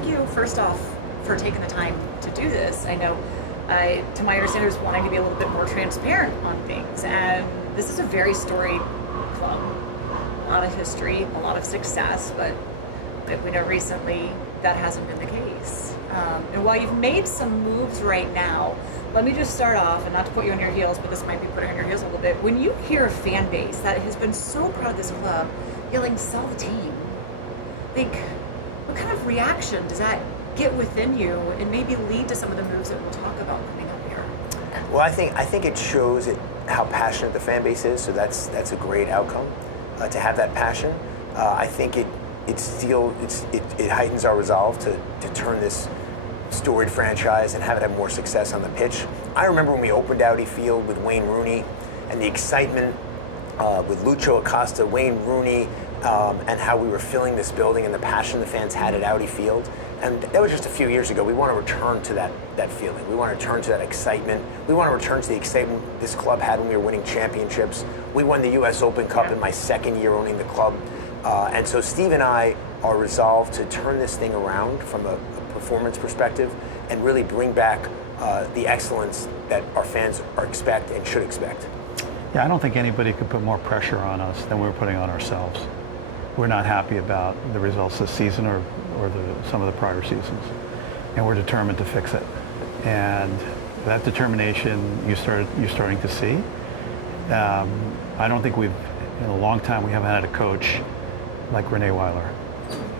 thank you, first off, for taking the time to do this. I know, to my understanding, was wanting to be a little bit more transparent on things. And this is a very storied club. A lot of history, a lot of success, but we know recently that hasn't been the case. And while you've made some moves right now, let me just start off, and not to put you on your heels, but this might be putting on your heels a little bit. When you hear a fan base that has been so proud of this club yelling, "Sell the team," like, what kind of reaction does that get within you and maybe lead to some of the moves that we'll talk about coming up here? Well, I think it shows how passionate the fan base is, so that's a great outcome to have that passion. I think it heightens our resolve to turn this storied franchise and have it have more success on the pitch. I remember when we opened Audi Field with Wayne Rooney and the excitement with Lucho Acosta, Wayne Rooney, and how we were filling this building and the passion the fans had at Audi Field. And that was just a few years ago. We want to return to that feeling. We want to return to that excitement. We want to return to the excitement this club had when we were winning championships. We won the U.S. Open Cup in my second year owning the club. And so Steve and I are resolved to turn this thing around from a performance perspective and really bring back the excellence that our fans expect and should expect. Yeah, I don't think anybody could put more pressure on us than we're putting on ourselves. We're not happy about the results this season or some of the prior seasons, and we're determined to fix it. And that determination you're starting to see. I don't think in a long time we haven't had a coach like Renee Weiler,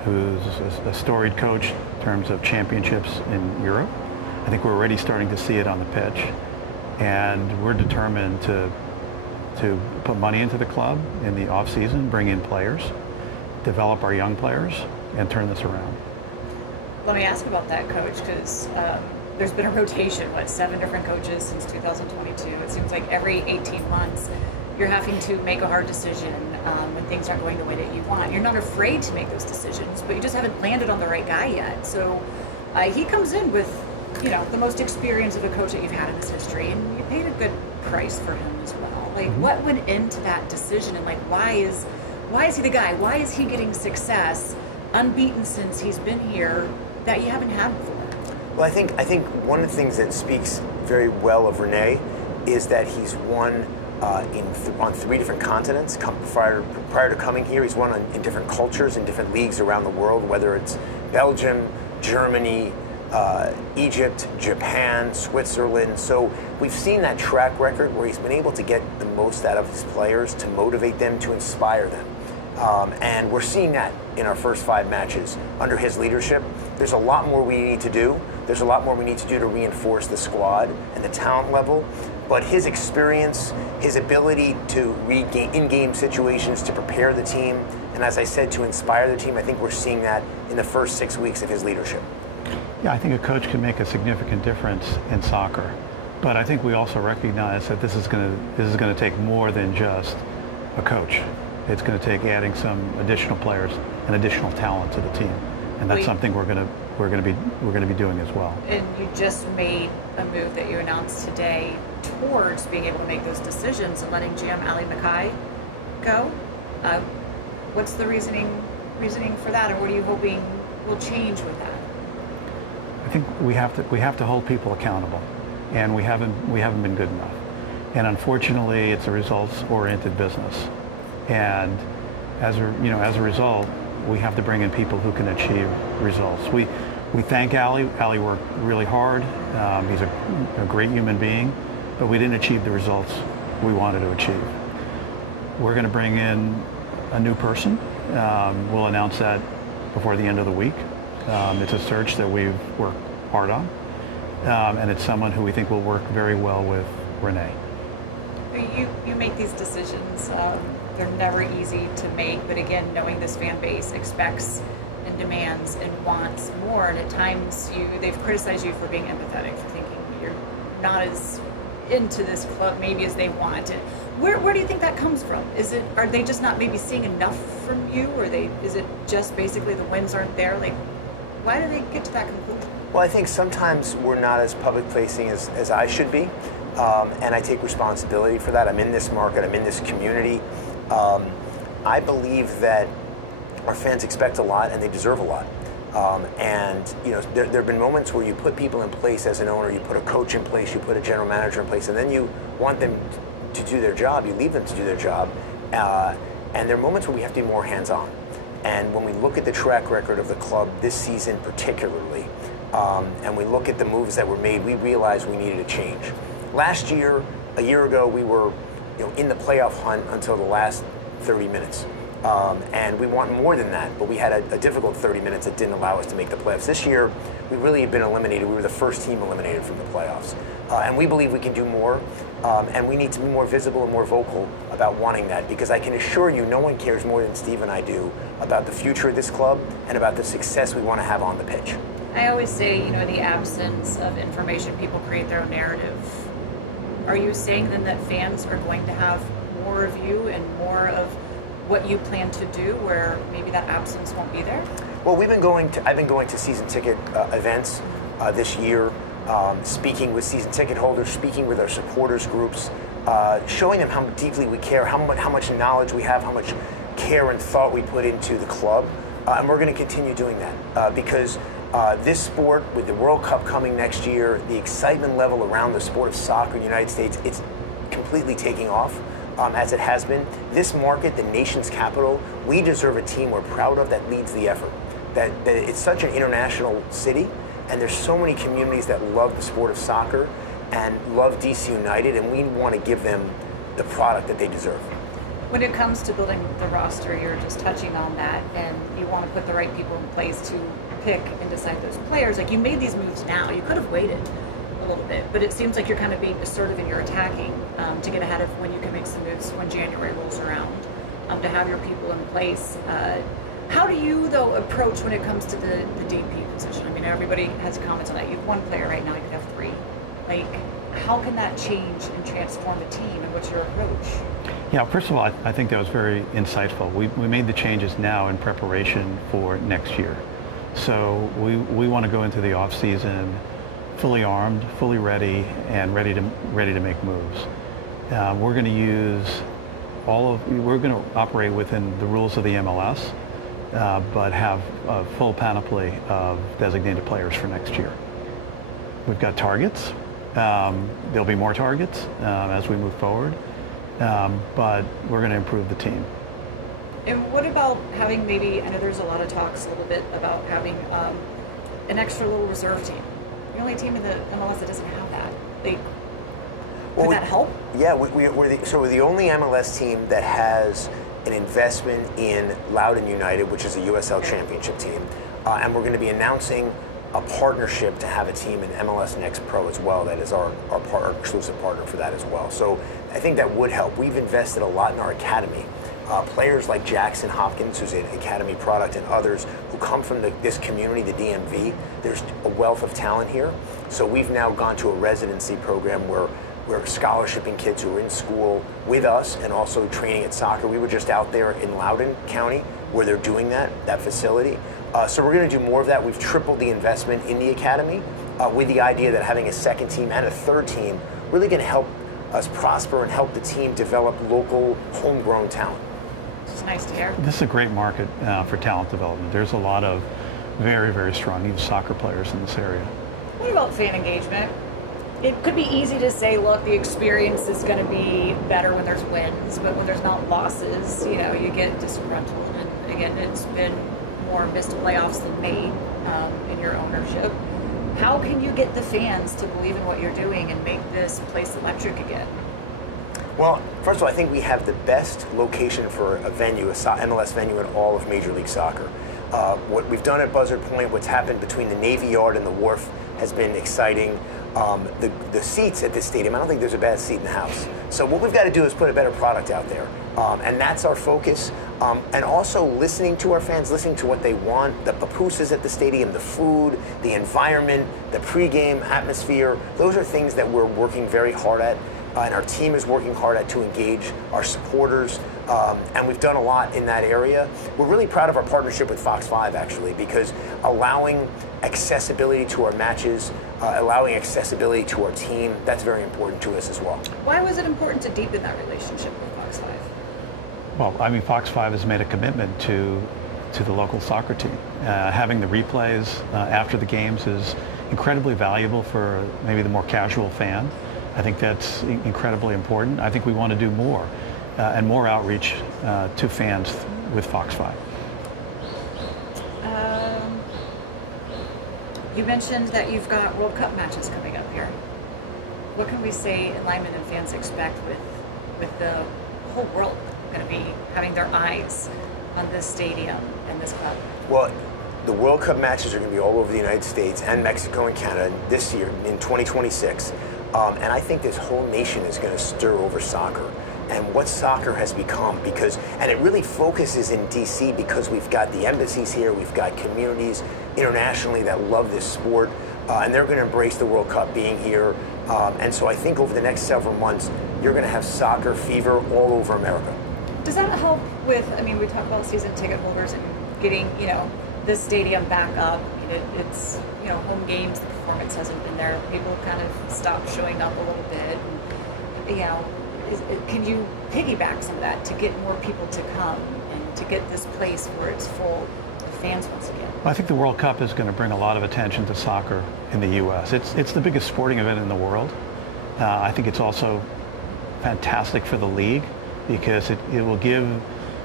who's a storied coach in terms of championships in Europe. I think we're already starting to see it on the pitch, and we're determined to put money into the club in the off season, bring in players, develop our young players, and turn this around. Let me ask about that, Coach, because there's been a rotation, 7 different coaches since 2022. It seems like every 18 months you're having to make a hard decision when things aren't going the way that you want. You're not afraid to make those decisions, but you just haven't landed on the right guy yet. So he comes in with, the most experience of a coach that you've had in this history, and you paid a good price for him as well. Like, what went into that decision, and why is he the guy? Why is he getting success, unbeaten since he's been here, that you haven't had before? Well, I think one of the things that speaks very well of Renee is that he's won on 3 different continents. Prior to coming here, he's won in different cultures in different leagues around the world, whether it's Belgium, Germany, Egypt, Japan, Switzerland. So we've seen that track record where he's been able to get the most out of his players, to motivate them, to inspire them. And we're seeing that in our first 5 matches under his leadership. There's a lot more we need to do. There's a lot more we need to do to reinforce the squad and the talent level. But his experience, his ability to read in-game situations, to prepare the team, and as I said, to inspire the team, I think we're seeing that in the first 6 weeks of his leadership. Yeah, I think a coach can make a significant difference in soccer. But I think we also recognize that this is going to take more than just a coach. It's going to take adding some additional players and additional talent to the team, and that's something we're going to be doing as well. And you just made a move that you announced today towards being able to make those decisions and letting GM Ali Mackay go. What's the reasoning for that, and what are you hoping will change with that? I think we have to hold people accountable, and we haven't been good enough. And unfortunately, it's a results-oriented business. And as a result, we have to bring in people who can achieve results. We thank Ali. Ali worked really hard. He's a great human being, but we didn't achieve the results we wanted to achieve. We're going to bring in a new person. We'll announce that before the end of the week. It's a search that we've worked hard on, and it's someone who we think will work very well with Renee. You make these decisions. They're never easy to make, but again, knowing this fan base expects and demands and wants more, and at times they've criticized you for being empathetic, for thinking you're not as into this club maybe as they want. And where do you think that comes from? Are they just not maybe seeing enough from you, or is it just basically the wins aren't there? Like, why do they get to that conclusion? Well, I think sometimes we're not as public-facing as I should be, and I take responsibility for that. I'm in this market, I'm in this community. I believe that our fans expect a lot and they deserve a lot. And there have been moments where you put people in place as an owner, you put a coach in place, you put a general manager in place, and then you want them to do their job, you leave them to do their job. And there are moments where we have to be more hands-on. And when we look at the track record of the club this season particularly, and we look at the moves that were made, we realized we needed a change. Last year, a year ago, we were in the playoff hunt until the last 30 minutes. And we want more than that, but we had a difficult 30 minutes that didn't allow us to make the playoffs. This year, we really have been eliminated. We were the first team eliminated from the playoffs. And we believe we can do more, and we need to be more visible and more vocal about wanting that, because I can assure you no one cares more than Steve and I do about the future of this club and about the success we want to have on the pitch. I always say, in the absence of information, people create their own narrative. Are you saying then that fans are going to have more of you and more of what you plan to do, where maybe that absence won't be there? Well, I've been going to season ticket events this year, speaking with season ticket holders, speaking with our supporters groups, showing them how deeply we care, how much knowledge we have, how much care and thought we put into the club, and we're going to continue doing that because this sport, with the World Cup coming next year, the excitement level around the sport of soccer in the United States, it's completely taking off. As it has been. This market, the nation's capital, we deserve a team we're proud of that leads the effort. That it's such an international city, and there's so many communities that love the sport of soccer and love DC United, and we want to give them the product that they deserve. When it comes to building the roster, you're just touching on that, and you want to put the right people in place to pick and decide those players. Like, you made these moves now. You could have waited a little bit, but it seems like you're kind of being assertive in your attacking to get ahead of when you can make some moves when January rolls around, to have your people in place. How do you, though, approach when it comes to the DP position? I mean, everybody has comments on that. You have one player right now, you could have three. Like, how can that change and transform the team, and what's your approach? Yeah, first of all, I think that was very insightful. We made the changes now in preparation for next year. So we want to go into the off season fully armed, fully ready, and ready to make moves. We're going to use we're going to operate within the rules of the MLS, but have a full panoply of designated players for next year. We've got targets. There'll be more targets as we move forward, but we're going to improve the team. And what about having maybe, I know there's a lot of talks a little bit about having an extra little reserve team. The only team in the MLS that doesn't have that. Could that help? Yeah, we're the only MLS team that has an investment in Loudoun United, which is a USL Championship team. And we're going to be announcing a partnership to have a team in MLS Next Pro as well. That is our exclusive partner for that as well. So I think that would help. We've invested a lot in our academy. Players like Jackson Hopkins, who's an academy product, and others who come from this community, the DMV, there's a wealth of talent here. So we've now gone to a residency program where we're scholarshiping kids who are in school with us and also training at soccer. We were just out there in Loudoun County where they're doing that facility. So we're going to do more of that. We've tripled the investment in the academy with the idea that having a second team and a third team really going to help us prosper and help the team develop local homegrown talent. It's nice to hear. This is a great market for talent development. There's a lot of very, very strong youth soccer players in this area. What about fan engagement? It could be easy to say, look, the experience is going to be better when there's wins, but when there's not losses, you get disgruntled. And again, it's been more missed playoffs than made in your ownership. How can you get the fans to believe in what you're doing and make this place electric again? Well, first of all, I think we have the best location for a venue, a MLS venue in all of Major League Soccer. What we've done at Buzzard Point, what's happened between the Navy Yard and the Wharf has been exciting. The seats at this stadium, I don't think there's a bad seat in the house. So what we've got to do is put a better product out there. And that's our focus. And also listening to our fans, listening to what they want, the pupusas at the stadium, the food, the environment, the pregame atmosphere. Those are things that we're working very hard at. And our team is working hard at to engage our supporters. And we've done a lot in that area. We're really proud of our partnership with Fox 5, actually, because allowing accessibility to our matches, allowing accessibility to our team, that's very important to us as well. Why was it important to deepen that relationship with Fox 5? Well, I mean, Fox 5 has made a commitment to to the local soccer team. Having the replays after the games is incredibly valuable for maybe the more casual fan. I think that's incredibly important. I think we want to do more and more outreach to fans with Fox 5. You mentioned that you've got World Cup matches coming up here. What can we say linemen and fans expect with the whole world going to be having their eyes on this stadium and this club? Well, the World Cup matches are going to be all over the United States and Mexico and Canada this year in 2026. And I think this whole nation is going to stir over soccer and what soccer has become, and it really focuses in DC because we've got the embassies here, we've got communities internationally that love this sport, and they're going to embrace the World Cup being here. And so I think over the next several months, you're going to have soccer fever all over America. Does that help with, I mean, we talk about season ticket holders and getting, this stadium back up. It's, home games, the performance hasn't been there. People kind of stopped showing up a little bit. And, can you piggyback some of that to get more people to come and to get this place where it's full of fans once again? I think the World Cup is going to bring a lot of attention to soccer in the U.S. It's the biggest sporting event in the world. I think it's also fantastic for the league because it will give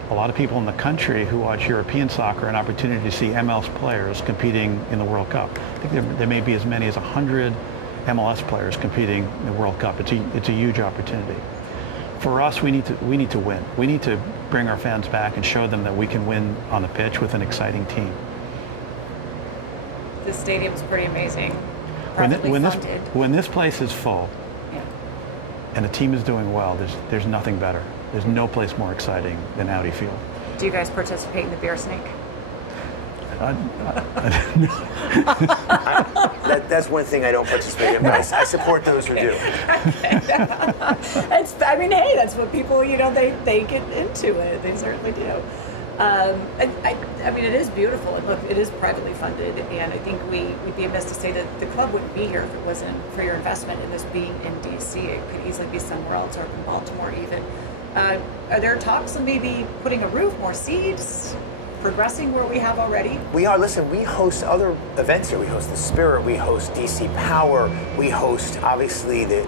a lot of people in the country who watch European soccer an opportunity to see MLS players competing in the World Cup. I think there may be as many as 100 MLS players competing in the World Cup. It's a huge opportunity. For us, we need to win. We need to bring our fans back and show them that we can win on the pitch with an exciting team. This stadium's pretty amazing. When this place is full, yeah, and the team is doing well, there's nothing better. There's no place more exciting than Audi Field. Do you guys participate in the beer snake? That's one thing I don't participate in, but I support those who do. Okay. That's what people, they get into it. They certainly do. It is beautiful. And look, it is privately funded, and I think we'd be amiss to say that the club wouldn't be here if it wasn't for your investment in this being in D.C. It could easily be somewhere else, or in Baltimore even. Are there talks of maybe putting a roof, more seats, progressing where we have already? We are. Listen, we host other events here. We host the Spirit. We host DC Power. We host, obviously, the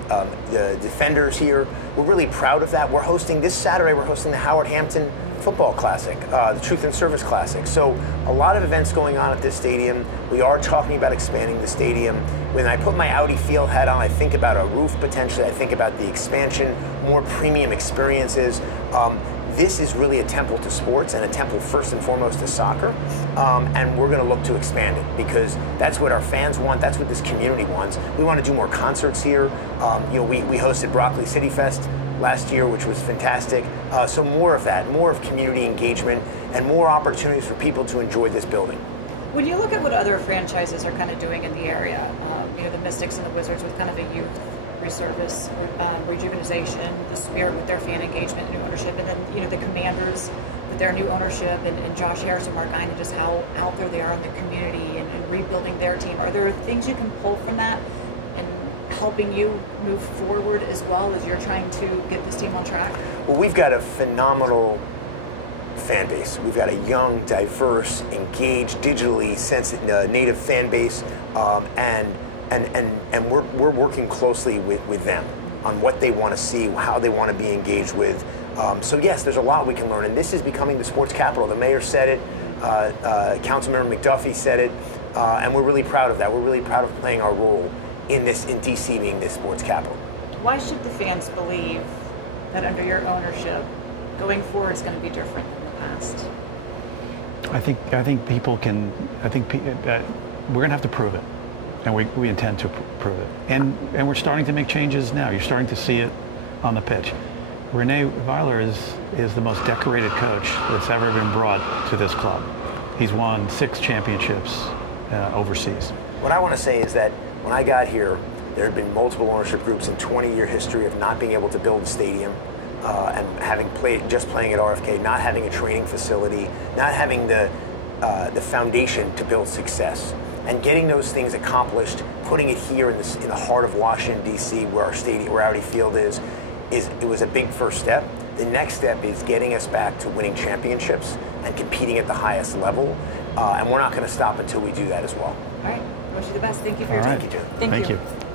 Defenders here. We're really proud of that. We're hosting this Saturday. We're hosting the Howard Hampton Football Classic, the Truth and Service Classic. So a lot of events going on at this stadium. We are talking about expanding the stadium. When I put my Audi Field hat on, I think about a roof potentially. I think about the expansion, more premium experiences. This is really a temple to sports and a temple first and foremost to soccer, and we're going to look to expand it because that's what our fans want. That's what this community wants. We want to do more concerts here. We hosted Broccoli City Fest last year, which was fantastic. So more of that, more of community engagement, and more opportunities for people to enjoy this building. When you look at what other franchises are kind of doing in the area, the Mystics and the Wizards with kind of a youth resurface, rejuvenation, the Spirit with their fan engagement and new ownership, and then the Commanders with their new ownership, and Josh Harris and Mark Guine, just how out there they are in the community and rebuilding their team. Are there things you can pull from that and helping you move forward as well as you're trying to get this team on track? Well, we've got a phenomenal fan base. We've got a young, diverse, engaged, digitally sensitive, native fan base, and we're working closely with them on what they want to see, how they want to be engaged with. So yes, there's a lot we can learn, and this is becoming the sports capital. The mayor said it, Councilmember McDuffie said it, and we're really proud of that. We're really proud of playing our role in DC being this sports capital. Why should the fans believe that under your ownership, going forward is going to be different than the past? I think people can. We're going to have to prove it. And we intend to prove it. And we're starting to make changes now. You're starting to see it on the pitch. Rene Weiler is the most decorated coach that's ever been brought to this club. He's won 6 championships overseas. What I want to say is that when I got here, there had been multiple ownership groups in 20-year history of not being able to build a stadium, and playing at RFK, not having a training facility, not having the foundation to build success. And getting those things accomplished, putting it here in the heart of Washington, D.C., where our stadium, where Audi Field is it was a big first step. The next step is getting us back to winning championships and competing at the highest level. And we're not going to stop until we do that as well. All right. I wish you the best. Thank you for your All time. right. Thank you, Jim. Thank you. you.